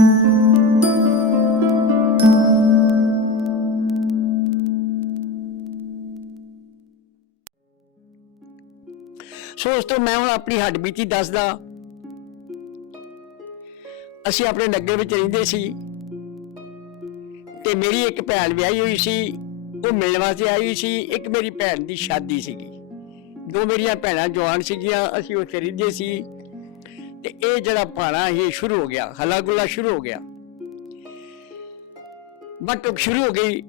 सो उस तो मैं हुण अपनी हड्ड बीती दसदा। असीं अपने नग्गर विच रहिंदे सी ते मेरी एक भैन विआही हुई सी, वो मिलण वास्ते आई हुई सी। एक मेरी भैन दी शादी सीगी, दो मेरियां भैणां जवान सीगियां, असीं उत्थे रहिंदे सी। ते इह जिहड़ा भाणा ही शुरू हो गया, हल्ला गुल्ला शुरू हो गया, बट शुरू हो गई।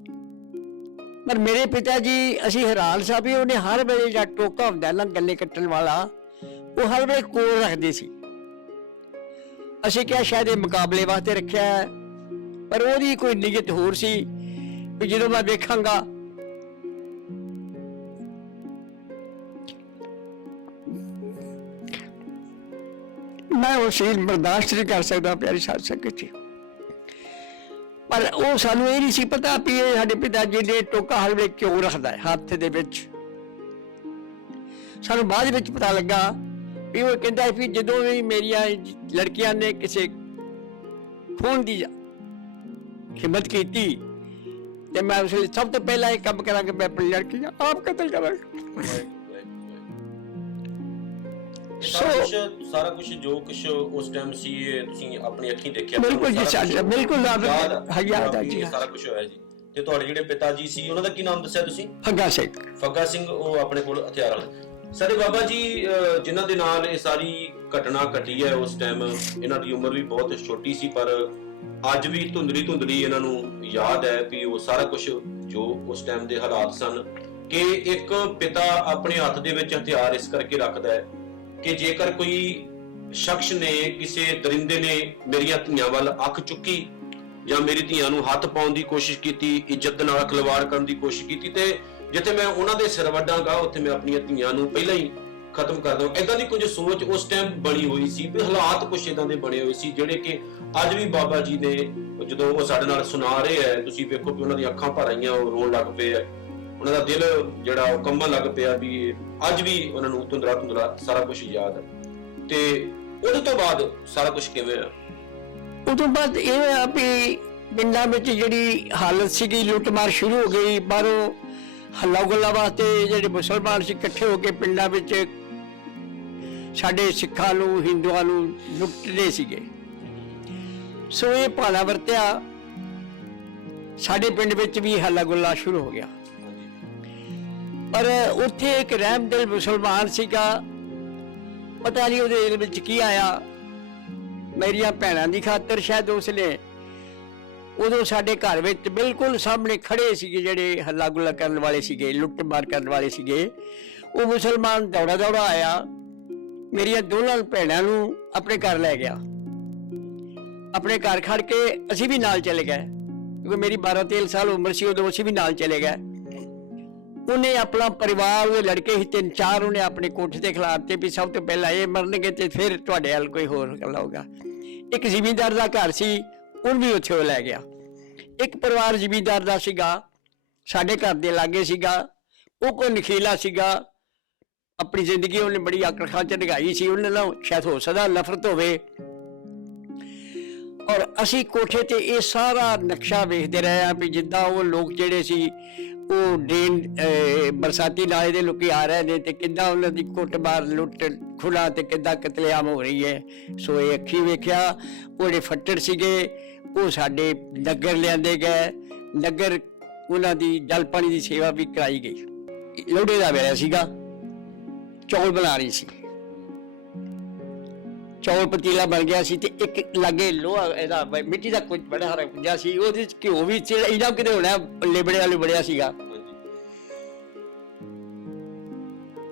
पर मेरे पिता जी असीं हैरान सा भी उन्हें हर वेले जिहड़ा टोका हुंदा ना गल्ले कट्टण वाला, वो हर वेले कोल रखदे सी। असीं क्या शायद ये मुकाबले वास्ते रखिया है, पर ओहदी कोई नीयत होर सी भी जदों मैं वेखांगा मैं वो सीन बर्दाश्त नहीं कर सकता प्यारी साध संगत जी। पर वो सानू ये नहीं सी पता भी ये साडे पिता जी ने टोका हर वे क्यों रखता है हाथ दे विच। सानू बाद विच पता लगा भी वो कहता है भी जदों भी मेरिया लड़कियां ने किसी खून की हिम्मत की ते मैं उस सब तो पहला एक काम करा कि मैं अपनी लड़की आप कतल करा। सारा कुछ जो कुछ उस टाइम सी ਤੁਸੀਂ ਆਪਣੀ ਅੱਖੀਂ ਦੇਖਿਆ। ਬਿਲਕੁਲ ਜੀ ਸਰ, ਬਿਲकुल ਯਾਦ ਆ ਜੀ। ਸਾਰਾ ਕੁਝ ਹੋਇਆ ਜੀ। ਤੇ ਤੁਹਾਡੇ ਜਿਹੜੇ ਪਿਤਾ ਜੀ ਸੀ ਉਹਨਾਂ ਦਾ ਕੀ ਨਾਮ ਦੱਸਿਆ ਤੁਸੀਂ? ਫੱਗਾ ਸਿੰਘ। ਫੱਗਾ ਸਿੰਘ, ਉਹ ਆਪਣੇ ਕੋਲ ਹਥਿਆਰ ਵਾਲੇ ਸਾਡੇ ਬਾਬਾ ਜੀ ਜਿਨ੍ਹਾਂ ਦੇ ਨਾਲ ਇਹ ਸਾਰੀ ਘਟਨਾ ਘਟੀ ਹੈ ਉਸ ਟਾਈਮ ਇਹਨਾਂ ਦੀ ਉਮਰ ਵੀ ਬਹੁਤ ਛੋਟੀ ਸੀ, ਪਰ ਅੱਜ ਵੀ ਧੁੰਦਲੀ ਇਹਨਾਂ ਨੂੰ ਯਾਦ ਹੈ ਵੀ ਉਹ ਸਾਰਾ ਕੁਝ ਜੋ ਉਸ ਟਾਈਮ ਦੇ ਹਾਲਾਤ ਸਨ ਕਿ ਇੱਕ ਪਿਤਾ ਆਪਣੇ ਹੱਥ ਦੇ ਵਿੱਚ ਹਥਿਆਰ ਇਸ ਕਰਕੇ ਰੱਖਦਾ ਹੈ ਕਿ ਜੇਕਰ ਕੋਈ ਸ਼ਖਸ ਨੇ ਕਿਸੇ ਦਰਿੰਦੇ ਨੇ ਮੇਰੀਆਂ ਧੀਆਂ ਵੱਲ ਅੱਖ ਚੁੱਕੀ ਜਾਂ ਮੇਰੀ ਧੀਆਂ ਨੂੰ ਹੱਥ ਪਾਉਣ ਦੀ ਕੋਸ਼ਿਸ਼ ਕੀਤੀ, ਇੱਜ਼ਤ ਨਾਲ ਖਿਲਵਾੜ ਕਰਨ ਦੀ ਕੋਸ਼ਿਸ਼ ਕੀਤੀ, ਤੇ ਜਿੱਥੇ ਮੈਂ ਉਹਨਾਂ ਦੇ ਸਿਰ ਵੱਢਾਂਗਾ ਉੱਥੇ ਮੈਂ ਆਪਣੀਆਂ ਧੀਆਂ ਨੂੰ ਪਹਿਲਾਂ ਹੀ ਖਤਮ ਕਰ ਦਵਾਂ। ਏਦਾਂ ਦੀ ਕੁਝ ਸੋਚ ਉਸ ਟਾਈਮ ਬਣੀ ਹੋਈ ਸੀ, ਵੀ ਹਾਲਾਤ ਕੁਝ ਏਦਾਂ ਦੇ ਬਣੇ ਹੋਏ ਸੀ ਜਿਹੜੇ ਕਿ ਅੱਜ ਵੀ ਬਾਬਾ ਜੀ ਨੇ ਜਦੋਂ ਉਹ ਸਾਡੇ ਨਾਲ ਸੁਣਾ ਰਹੇ ਹੈ, ਤੁਸੀਂ ਵੇਖੋ ਕਿ ਉਹਨਾਂ ਦੀਆਂ ਅੱਖਾਂ ਭਰ ਆਈਆਂ, ਉਹ ਰੋਣ ਲੱਗ ਪਏ ਆ, ਉਹਨਾਂ ਦਾ ਦਿਲ ਜਿਹੜਾ ਉਹ ਕੰਬਣ ਲੱਗ ਪਿਆ ਵੀ ਅੱਜ ਵੀ ਉਹਨਾਂ ਨੂੰ ਧੁੰਦਲਾ ਸਾਰਾ ਕੁਝ ਯਾਦ ਹੈ। ਤੇ ਉਹਦੇ ਤੋਂ ਬਾਅਦ ਸਾਰਾ ਕੁਝ ਕਿਵੇਂ ਆ? ਉਦੋਂ ਬਾਅਦ ਇਹ ਹੋਇਆ ਵੀ ਪਿੰਡਾਂ ਵਿੱਚ ਜਿਹੜੀ ਹਾਲਤ ਸੀਗੀ ਲੁੱਟਮਾਰ ਸ਼ੁਰੂ ਹੋ ਗਈ। ਬਾਹਰੋਂ ਹੱਲਾ ਗੁੱਲਾ ਵਾਸਤੇ ਜਿਹੜੇ ਮੁਸਲਮਾਨ ਸੀ ਇਕੱਠੇ ਹੋ ਕੇ ਪਿੰਡਾਂ ਵਿੱਚ ਸਾਡੇ ਸਿੱਖਾਂ ਨੂੰ ਹਿੰਦੂਆਂ ਨੂੰ ਲੁੱਟਦੇ ਸੀਗੇ। ਸੋ ਇਹ ਭਾਣਾ ਵਰਤਿਆ, ਸਾਡੇ ਪਿੰਡ ਵਿੱਚ ਵੀ ਹੱਲਾ ਗੁੱਲਾ ਸ਼ੁਰੂ ਹੋ ਗਿਆ। ਪਰ ਉੱਥੇ ਇੱਕ ਰਹਿਮਦਿਲ ਮੁਸਲਮਾਨ ਸੀਗਾ, ਪਤਾ ਨਹੀਂ ਉਹਦੇ ਦਿਲ ਵਿੱਚ ਕੀ ਆਇਆ, ਮੇਰੀਆਂ ਭੈਣਾਂ ਦੀ ਖਾਤਰ ਸ਼ਾਇਦ ਉਸਨੇ ਉਦੋਂ ਸਾਡੇ ਘਰ ਵਿੱਚ ਬਿਲਕੁਲ ਸਾਹਮਣੇ ਖੜੇ ਸੀਗੇ ਜਿਹੜੇ ਹੱਲਾ ਗੁੱਲਾ ਕਰਨ ਵਾਲੇ ਸੀਗੇ, ਲੁੱਟ ਮਾਰ ਕਰਨ ਵਾਲੇ ਸੀਗੇ। ਉਹ ਮੁਸਲਮਾਨ ਦੌੜਾ ਆਇਆ, ਮੇਰੀਆਂ ਦੋਨਾਂ ਭੈਣਾਂ ਨੂੰ ਆਪਣੇ ਘਰ ਲੈ ਗਿਆ। ਆਪਣੇ ਘਰ ਖੜ ਕੇ ਅਸੀਂ ਵੀ ਨਾਲ ਚਲੇ ਗਏ, ਕਿਉਂਕਿ ਮੇਰੀ 12-13 ਸਾਲ ਉਮਰ ਸੀ ਉਦੋਂ, ਅਸੀਂ ਵੀ ਨਾਲ ਚਲੇ ਗਏ। ਉਹਨੇ ਆਪਣਾ ਪਰਿਵਾਰ, ਉਹਦੇ ਲੜਕੇ ਸੀ 3-4, ਉਹਨੇ ਆਪਣੇ ਕੋਠੇ ਤੇ ਖਿਲਾਰਤੇ ਵੀ ਸਭ ਤੋਂ ਪਹਿਲਾਂ ਇਹ ਮਰਨਗੇ ਤੇ ਫਿਰ ਤੁਹਾਡੇ ਵੱਲ ਕੋਈ ਹੋਰ ਹੋਊਗਾ। ਇੱਕ ਜ਼ਿਮੀਂਦਾਰ ਦਾ ਘਰ ਸੀ, ਉਹਨੂੰ ਵੀ ਉੱਥੇ ਉਹ ਲੈ ਗਿਆ। ਇੱਕ ਪਰਿਵਾਰ ਜ਼ਿਮੀਂਦਾਰ ਦਾ ਸੀਗਾ, ਸਾਡੇ ਘਰ ਦੇ ਲਾਗੇ ਸੀਗਾ, ਉਹ ਕੋਈ ਨਖੀਲਾ ਸੀਗਾ, ਆਪਣੀ ਜ਼ਿੰਦਗੀ ਉਹਨੇ ਬੜੀ ਆਕੜ ਖਾਂ ਚ ਲੰਘਾਈ ਸੀ, ਉਹਨੇ ਨਾਲ ਸ਼ਾਇਦ ਹੋ ਸਕਦਾ ਨਫ਼ਰਤ ਹੋਵੇ। ਔਰ ਅਸੀਂ ਕੋਠੇ ਤੇ ਇਹ ਸਾਰਾ ਨਕਸ਼ਾ ਵੇਖਦੇ ਰਹੇ ਆ ਵੀ ਜਿੱਦਾਂ ਉਹ ਲੋਕ ਜਿਹੜੇ ਸੀ ਉਹ ਬਰਸਾਤੀ ਨਾਲੇ ਦੇ ਲੋਕੀ ਆ ਰਹੇ ਨੇ ਤੇ ਕਿੱਦਾਂ ਉਹਨਾਂ ਦੀ ਕੁੱਟਮਾਰ ਲੁੱਟ ਖੁਲਾ ਤੇ ਕਿੱਦਾਂ ਕਤਲੇਆਮ ਹੋ ਰਹੀ ਹੈ। ਸੋ ਇਹ ਅੱਖੀ ਵੇਖਿਆ। ਉਹ ਜਿਹੜੇ ਫੱਟੜ ਸੀਗੇ ਉਹ ਸਾਡੇ ਨਗਰ ਲਿਆਂਦੇ ਗਏ, ਨਗਰ ਉਹਨਾਂ ਦੀ ਜਲ ਪਾਣੀ ਦੀ ਸੇਵਾ ਵੀ ਕਰਾਈ ਗਈ। ਲੋਹੜੇ ਦਾ ਵੇਲਾ ਸੀਗਾ, ਚੌਲ ਬਣਾ ਰਹੀ ਸੀ, ਚੌਲ ਪਤੀਲਾ ਬਣ ਗਿਆ ਸੀ ਤੇ ਇੱਕ ਲਾਗੇ ਲੋਹਾ ਇਹਦਾ ਮਿੱਟੀ ਦਾ ਕੁਝ ਬੜਾ ਸਾਰਾ ਪੁੰਜਾ ਸੀ, ਉਹਦੇ ਚ ਘਿਓ ਵੀ ਇਹਦਾ ਕਿਤੇ ਹੋਣਾ ਲਿਬੜਿਆ ਸੀਗਾ।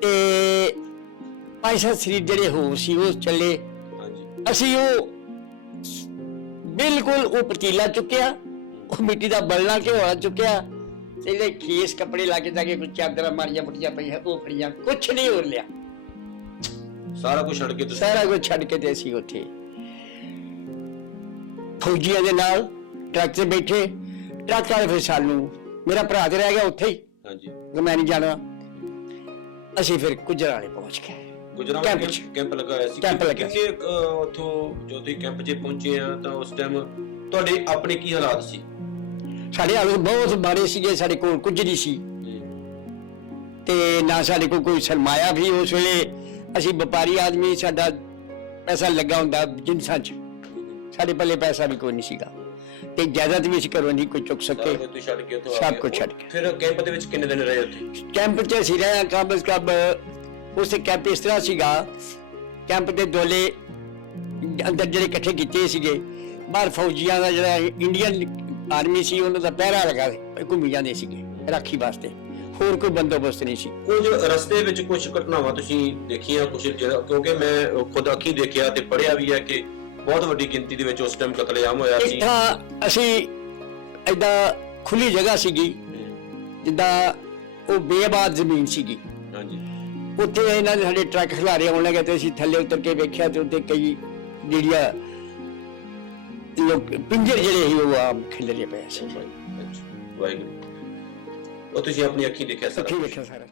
ਤੇ ਪੈਸਾ ਸਰੀਰ ਜਿਹੜੇ ਹੋਰ ਸੀ ਉਹ ਚੱਲੇ। ਅਸੀਂ ਉਹ ਬਿਲਕੁਲ ਉਹ ਪਤੀਲਾ ਚੁੱਕਿਆ, ਉਹ ਮਿੱਟੀ ਦਾ ਬਲਣਾ ਘਿਓ ਚੁੱਕਿਆ ਤੇ ਜਿਹੜੇ ਖੇਸ ਕੱਪੜੇ ਲਾ ਕੇ ਜਾ ਕੇ ਕੁਝ ਚਾਦਰਾਂ ਮਾਰੀਆਂ ਮੁੱਟੀਆਂ ਪਈਆਂ ਉਹ ਫੜੀਆਂ, ਕੁਛ ਨਹੀਂ ਹੋਰ ਲਿਆ। ਸਾਰਾ ਕੁਝ ਛੱਡ ਕੇ ਤੇ ਅਸੀਂ ਉੱਥੇ ਫੌਜੀਆਂ ਦੇ ਨਾਲ ਟਰੱਕ ਤੇ ਬੈਠੇ। ਟਰੱਕ ਵਾਲੇ ਫਿਰ ਸਾਨੂੰ, ਮੇਰਾ ਭਰਾ ਤੇ ਰਹਿ ਗਿਆ ਉੱਥੇ ਹੀ, ਮੈਂ ਨਹੀਂ ਜਾਣਾ। ਅਸੀਂ ਫਿਰ ਗੁਜਰਾਂਵਾਲੇ ਪਹੁੰਚ ਗਏ। ਗੁਜਰਾਂਵਾਲਾ ਕੈਂਪ 'ਚ। ਕੈਂਪ ਲਗਾਇਆ ਸੀ ਕੈਂਪ ਲੱਗਾ ਸੀ। ਕਿੰਨੇ ਉੱਥੋਂ ਜੋ ਤੁਸੀਂ ਕੈਂਪ 'ਚ ਪਹੁੰਚੇ ਆ ਤਾਂ ਉਸ ਟਾਈਮ ਤੁਹਾਡੇ ਆਪਣੇ ਕੀ ਹਾਲਾਤ ਸੀ? ਸਾਡੇ ਹਾਲਤ ਬਹੁਤ ਮਾੜੇ ਸੀਗੇ, ਸਾਡੇ ਕੋਲ ਕੁਝ ਨਹੀਂ ਸੀ ਤੇ ਨਾ ਸਾਡੇ ਕੋਲ ਕੋਈ ਸਰਮਾਇਆ ਵੀ। ਉਸ ਵੇਲੇ ਅਸੀਂ ਵਪਾਰੀ ਆਦਮੀ, ਸਾਡਾ ਪੈਸਾ ਲੱਗਾ ਹੁੰਦਾ ਜਿੰਸਾਂ 'ਚ, ਸਾਡੇ ਪੱਲੇ ਪੈਸਾ ਵੀ ਕੋਈ ਨਹੀਂ ਸੀਗਾ ਤੇ ਜਾਇਦਾਦ ਵੀ ਅਸੀਂ ਘਰੋਂ ਨਹੀਂ ਕੋਈ ਚੁੱਕ ਸਕੇ। ਸਾਰਾ ਕੁਝ ਤੁਸੀਂ ਛੱਡ ਕੇ ਉੱਥੋਂ ਆ ਸਭ ਗਏ। ਕੁਝ ਛੱਡ ਕੇ। ਫਿਰ ਕੈਂਪ ਦੇ ਵਿੱਚ ਕਿੰਨੇ ਦਿਨ ਰਹੇ ਉੱਥੇ? ਕੈਂਪ 'ਚ ਅਸੀਂ ਰਹੇ ਕਮ ਸੇ ਕਮ, ਉਸ ਕੈਂਪ ਇਸ ਤਰ੍ਹਾਂ ਸੀਗਾ, ਕੈਂਪ ਦੇ ਦੋਲੇ ਅੰਦਰ ਜਿਹੜੇ ਇਕੱਠੇ ਕੀਤੇ ਸੀਗੇ, ਬਾਹਰ ਫੌਜੀਆਂ ਦਾ ਜਿਹੜਾ ਇੰਡੀਅਨ ਆਰਮੀ ਸੀ ਉਹਨਾਂ ਦਾ ਪਹਿਰਾ ਲਗਾ ਘੁੰਮੀ ਜਾਂਦੇ ਸੀਗੇ ਰਾਖੀ ਵਾਸਤੇ, ਹੋਰ ਕੋਈ ਬੰਦੋਬਸਤ ਨਹੀਂ ਸੀ। ਕੁਝ ਰਸਤੇ ਵਿੱਚ ਕੁਝ ਘਟਨਾਵਾਂ ਤੁਸੀਂ ਦੇਖੀਆਂ ਕੁਝ, ਕਿਉਂਕਿ ਮੈਂ ਖੁਦ ਅੱਖੀਂ ਦੇਖਿਆ ਤੇ ਪੜ੍ਹਿਆ ਵੀ ਹੈ ਕਿ ਬਹੁਤ ਵੱਡੀ ਗਿਣਤੀ ਦੇ ਵਿੱਚ ਉਸ ਟਾਈਮ ਕਤਲੇਆਮ ਹੋਇਆ ਸੀ। ਇੱਕ ਥਾਂ ਅਸੀਂ ਏਦਾਂ ਖੁੱਲੀ ਜਗ੍ਹਾ ਸੀਗੀ, ਜਿੱਦਾਂ ਉਹ ਬੇਆਬਾਦ ਜ਼ਮੀਨ ਸੀਗੀ, ਹਾਂਜੀ, ਉੱਥੇ ਇਹਨਾਂ ਦੇ ਸਾਡੇ ਟਰੱਕ ਖਿਲਾਰੇ ਆਉਣ ਲੱਗੇ ਤੇ ਅਸੀਂ ਥੱਲੇ ਉਤਰ ਕੇ ਵੇਖਿਆ ਤੇ ਉੱਤੇ ਕਈ ਜਿਹੜੀਆਂ ਲੋਕ ਪਿੰਜਰ ਜਿਹੜੇ ਸੀ ਉਹ ਆਮ ਖਿਲਰੇ ਪਏ ਸੀ। ਵਾਹਿਗੁਰੂ। ਉਹ ਤੁਸੀਂ ਆਪਣੀ ਅੱਖੀਂ ਦੇਖਿਆ ਸਾਰਾ ਸੱਚੀ ਵੇਖਿਆ ਸਾਰਾ।